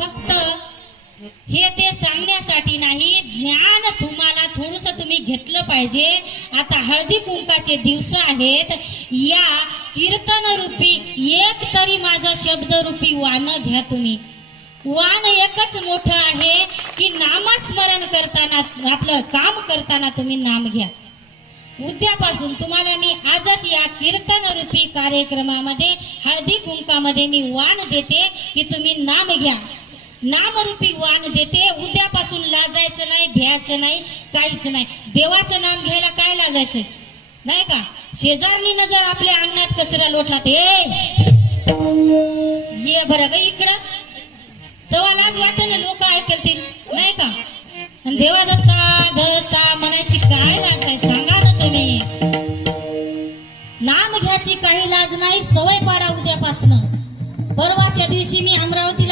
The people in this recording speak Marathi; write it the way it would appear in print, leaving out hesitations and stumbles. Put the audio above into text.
फक्त हे ते सांगण्यासाठी नाही, ज्ञान तुम्हाला थोडस तुम्ही घेतलं पाहिजे. आता हळदी कुंकाचे दिवस आहेत, या कीर्तन रूपी एक तरी माझं शब्द रूपी वाण घ्या तुम्ही. वाण एकच मोठं आहे की नामस्मरण करताना, आपलं काम करताना तुम्ही नाम घ्या. उद्यापासून तुम्हाला मी आजच या कीर्तन रूपी कार्यक्रमामध्ये हळदी कुंकामध्ये मी वाण देते की तुम्ही नाम घ्या. नामरूपी वाण देते. उद्यापासून लाजायचं नाही, भ्यायचं नाही, काहीच नाही. देवाचं नाम घ्यायला काय लाजायचं नाही का? शेजारणीनं जर आपल्या अंगणात कचरा लोटला तर ये बरं ग इकडं, तेव्हा लाज वाटणं लोक ऐकतील नाही का? आणि देवा दत्ता दत्ता म्हणायची काय लाज आहे सांगा ना तुम्ही. नाम घ्यायची काही लाज नाही. सवय पाडा उद्यापासनं. परवाच्या दिवशी मी अमरावती